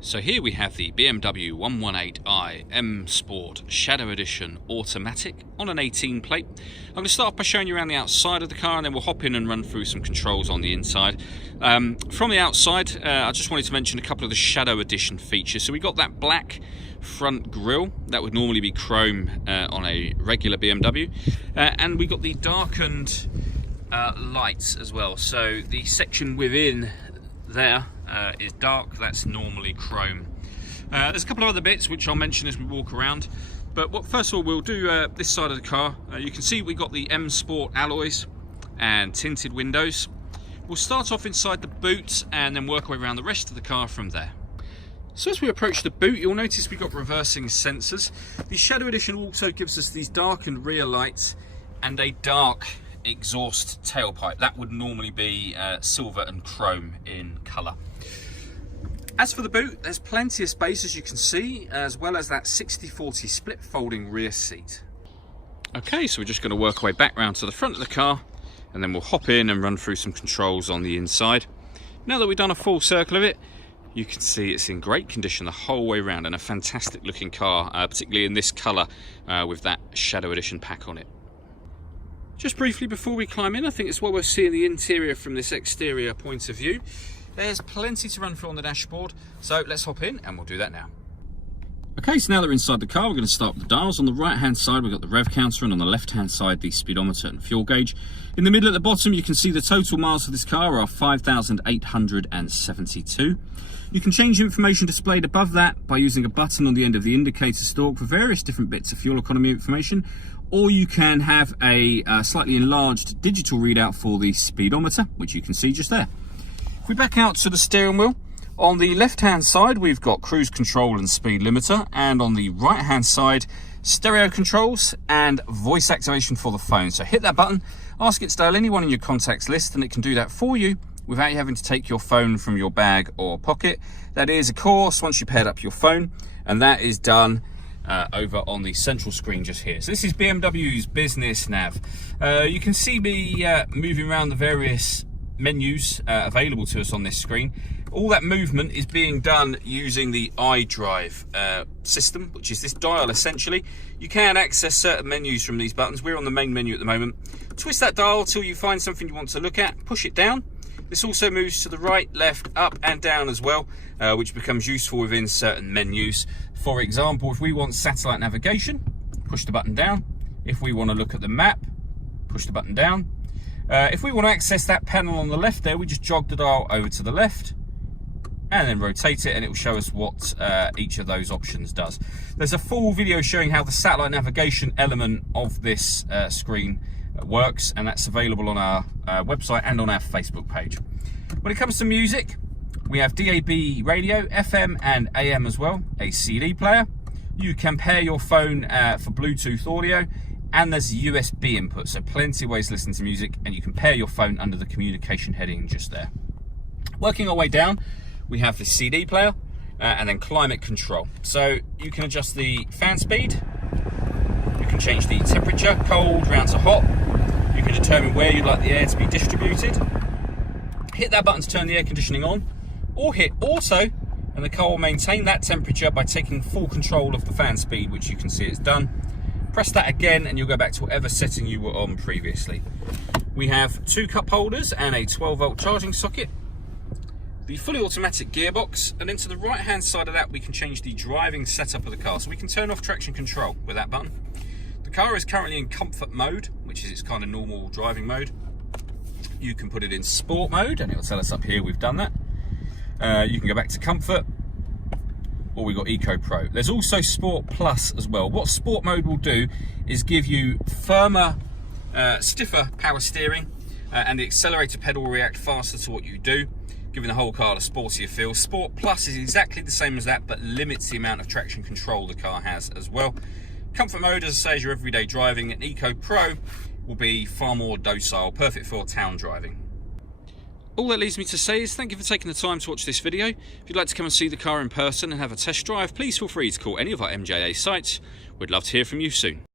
So here we have the BMW 118i M Sport Shadow Edition Automatic on an 18 plate. I'm going to start off by showing you around the outside of the car, and then we'll hop in and run through some controls on the inside. From the outside, I just wanted to mention a couple of the Shadow Edition features. So we got that black front grille that would normally be chrome on a regular BMW, and we got the darkened lights as well. So the section within there is dark, that's normally chrome. There's a couple of other bits which I'll mention as we walk around, but first of all we'll do this side of the car. You can see we got the M Sport alloys and tinted windows. We'll start off inside the boot and then work our way around the rest of the car from there. So as we approach the boot, you'll notice we've got reversing sensors. The Shadow Edition also gives us these darkened rear lights and a dark exhaust tailpipe. That would normally be silver and chrome in colour. As for the boot, there's plenty of space, as you can see, as well as that 60/40 split folding rear seat. Okay, so we're just going to work our way back round to the front of the car, and then we'll hop in and run through some controls on the inside. Now that we've done a full circle of it, you can see it's in great condition the whole way around, and a fantastic looking car, particularly in this colour with that Shadow Edition pack on it. Just briefly before we climb in, I think it's while we're seeing the interior from this exterior point of view, there's plenty to run through on the dashboard, so let's hop in and we'll do that now. Okay, so now that we're inside the car, we're going to start with the dials. On the right hand side we've got the rev counter, and on the left hand side the speedometer and fuel gauge. In the middle at the bottom you can see the total miles for this car are 5,872. You can change the information displayed above that by using a button on the end of the indicator stalk for various different bits of fuel economy information, or you can have a slightly enlarged digital readout for the speedometer, which you can see just there. If we back out to the steering wheel, on the left hand side we've got cruise control and speed limiter, and on the right hand side stereo controls and voice activation for the phone. So hit that button, ask it to dial anyone in your contacts list, and it can do that for you without you having to take your phone from your bag or pocket. That is, of course, once you paired up your phone, and that is done over on the central screen just here. So this is BMW's business nav. You can see me moving around the various menus available to us on this screen. All that movement is being done using the iDrive system, which is this dial essentially. You can access certain menus from these buttons. We're on the main menu at the moment. Twist that dial till you find something you want to look at, push it down. This also moves to the right, left, up and down as well, which becomes useful within certain menus. For example, if we want satellite navigation, push the button down. If we want to look at the map, push the button down. If we want to access that panel on the left there, we just jog the dial over to the left and then rotate it, and it will show us what each of those options does. There's a full video showing how the satellite navigation element of this screen works, and that's available on our website and on our Facebook page. When it comes to music, we have DAB radio, FM and AM as well, a CD player. You can pair your phone for Bluetooth audio, and there's a USB input, so plenty of ways to listen to music, and you can pair your phone under the communication heading just there. Working our way down, we have the CD player and then climate control. So you can adjust the fan speed, you can change the temperature, cold round to hot, you can determine where you'd like the air to be distributed. Hit that button to turn the air conditioning on, or hit auto, and the car will maintain that temperature by taking full control of the fan speed, which you can see it's done. Press that again and you'll go back to whatever setting you were on previously. We have 2 cup holders and a 12-volt charging socket, the fully automatic gearbox, and then to the right hand side of that we can change the driving setup of the car. So we can turn off traction control with that button. The car is currently in comfort mode, which is its kind of normal driving mode. You can put it in sport mode and it'll tell us up here we've done that. You can go back to comfort, or we've got Eco Pro. There's also Sport Plus as well. What Sport mode will do is give you firmer, stiffer power steering, and the accelerator pedal will react faster to what you do, giving the whole car a sportier feel. Sport Plus is exactly the same as that, but limits the amount of traction control the car has as well. Comfort mode, as I say, is your everyday driving, and Eco Pro will be far more docile, perfect for town driving. All that leaves me to say is thank you for taking the time to watch this video. If you'd like to come and see the car in person and have a test drive, please feel free to call any of our MJA sites. We'd love to hear from you soon.